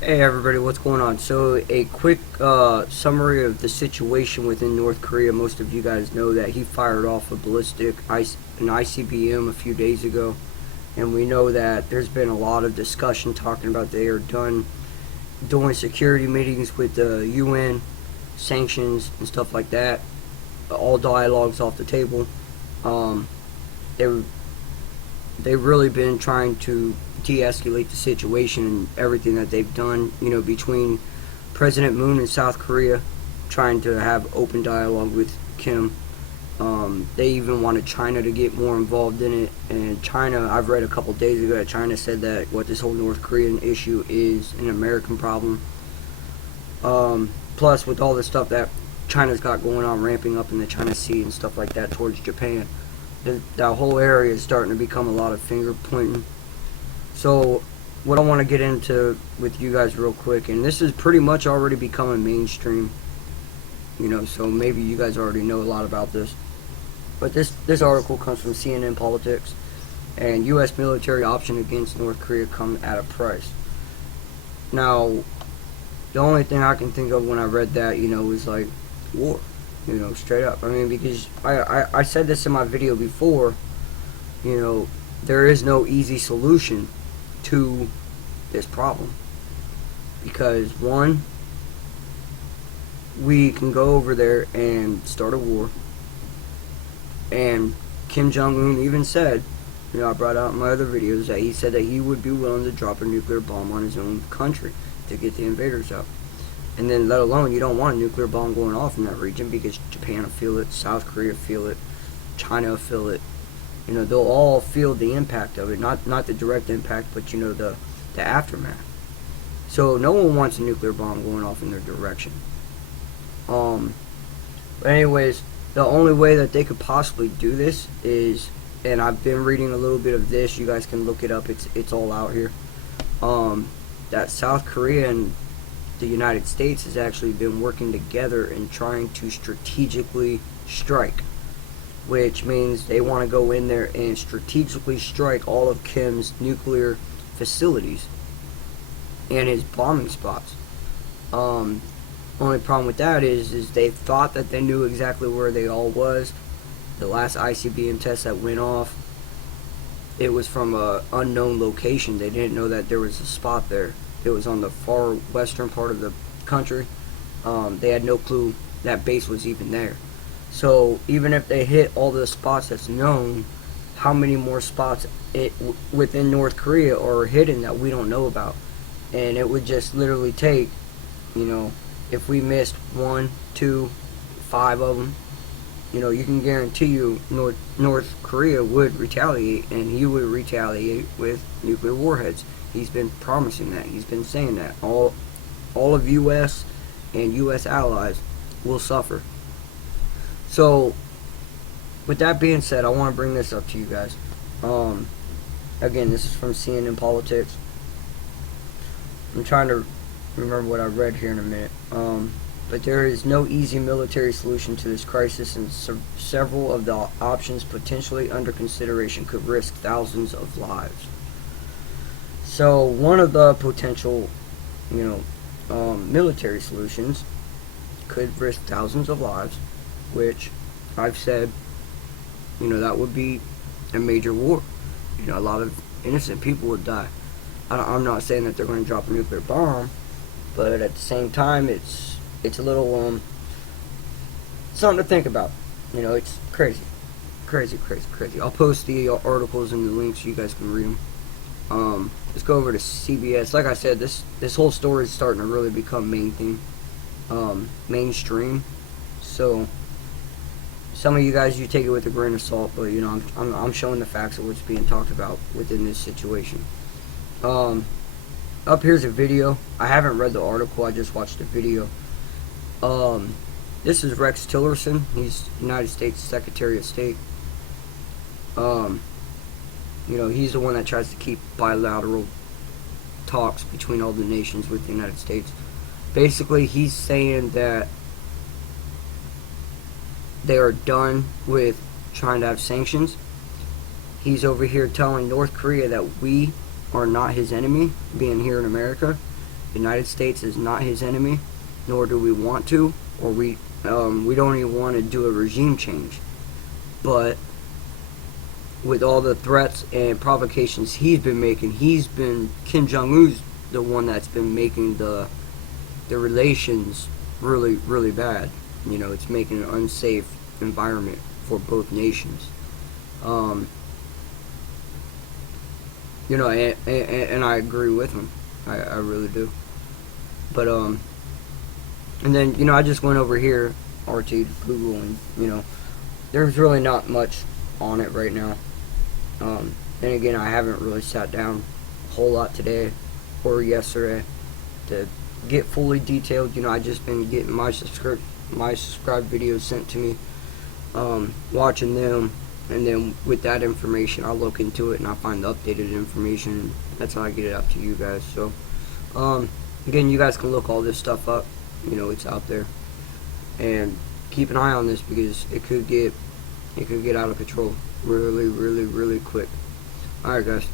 Hey everybody, what's going on? So a quick summary of the situation within North Korea. Most of you guys know that he fired off an ICBM a few days ago, and we know that there's been a lot of discussion talking about they are done doing security meetings with the UN, sanctions and stuff like that. All dialogues off the table. Um, they they've really been trying to de-escalate the situation and everything that they've done, between President Moon and South Korea, trying to have open dialogue with Kim. They even wanted China to get more involved in it, and China, I've read a couple days ago that China said that what this whole North Korean issue is an American problem. Plus, with all the stuff that China's got going on, ramping up in the China Sea and stuff like that towards Japan, that whole area is starting to become a lot of finger pointing. So what I want to get into with you guys real quick, and this is pretty much already becoming mainstream, so maybe you guys already know a lot about this, but this article comes from CNN Politics, and U.S. military option against North Korea come at a price. Now, the only thing I can think of when I read that, is like war, straight up. I mean, because I said this in my video before, there is no easy solution to this problem, because one, we can go over there and start a war, and Kim Jong-un even said, I brought out in my other videos that he said that he would be willing to drop a nuclear bomb on his own country to get the invaders out. And then, let alone, you don't want a nuclear bomb going off in that region, because Japan will feel it, South Korea will feel it, China will feel it. They'll all feel the impact of it. Not the direct impact, but, the aftermath. So, no one wants a nuclear bomb going off in their direction. But anyways, the only way that they could possibly do this is, and I've been reading a little bit of this, you guys can look it up, it's all out here, that South Korea and the United States has actually been working together and trying to strategically strike, which means they want to go in there and strategically strike all of Kim's nuclear facilities and his bombing spots. Only problem with that is they thought that they knew exactly where they all was. The last ICBM test that went off, it was from a unknown location. They didn't know that there was a spot there. It was on the far western part of the country. They had no clue that base was even there. So even if they hit all the spots that's known, how many more spots within North Korea are hidden that we don't know about? And it would just literally take, if we missed 1, 2, 5 of them, you can guarantee you North Korea would retaliate, and he would retaliate with nuclear warheads. He's been promising that. He's been saying that. All of U.S. and U.S. allies will suffer. So, with that being said, I want to bring this up to you guys. Again, this is from CNN Politics. I'm trying to remember what I read here in a minute. But there is no easy military solution to this crisis, and several of the options potentially under consideration could risk thousands of lives. So one of the potential, military solutions could risk thousands of lives, which I've said, that would be a major war. A lot of innocent people would die. I'm not saying that they're going to drop a nuclear bomb, but at the same time, it's a little something to think about. It's crazy. I'll post the articles and the links so you guys can read them. Let's go over to CBS. Like I said, this whole story is starting to really become mainstream. So some of you guys, you take it with a grain of salt, but I'm showing the facts of what's being talked about within this situation. Up here's a video. I haven't read the article, I just watched the video. This is Rex Tillerson. He's United States Secretary of State. He's the one that tries to keep bilateral talks between all the nations with the United States. Basically, he's saying that they are done with trying to have sanctions. He's over here telling North Korea that we are not his enemy, being here in America, The United States is not his enemy, nor do we want to, or we don't even want to do a regime change. But with all the threats and provocations he's been making, Kim Jong-un's the one that's been making the relations really, really bad. You know, it's making an unsafe environment for both nations. You know, and I agree with him. I really do. But and then, you know, I just went over here, RT, to Google, and, you know, there's really not much on it right now. And again, I haven't really sat down a whole lot today or yesterday to get fully detailed. You know, I just been getting my subscribed videos sent to me, watching them, and then with that information, I'll look into it and I'll find the updated information. That's how I get it out to you guys. So, again, you guys can look all this stuff up. You know, it's out there, and keep an eye on this because it could get out of control really, really, really quick. All right, guys.